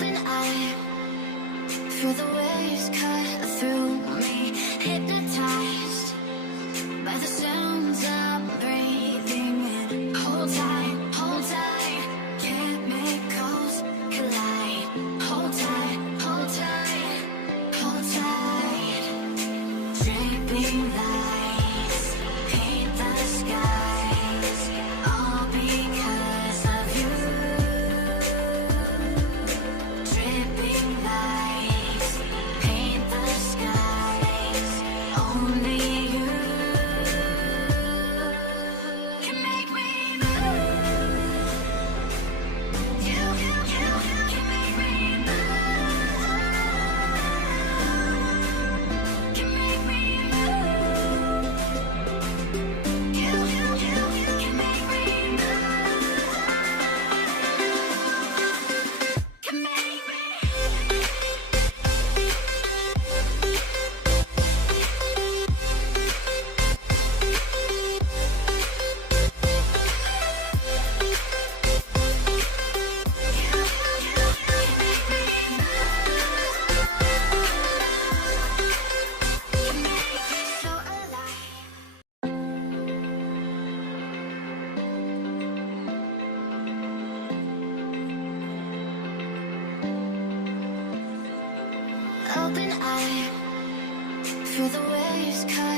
Open eye, feel the waves cut through me. Hypnotized by the sounds I'm breathing in. Hold tight, chemicals collide. Hold tight, hold tight, hold tight. Dripping lights paint the skies, all because of you. Dripping lights paint the skies, only you can make me move. You can make me move. Can make me move. You can make me move. Can make me. So alive. Open eye, feel the waves cut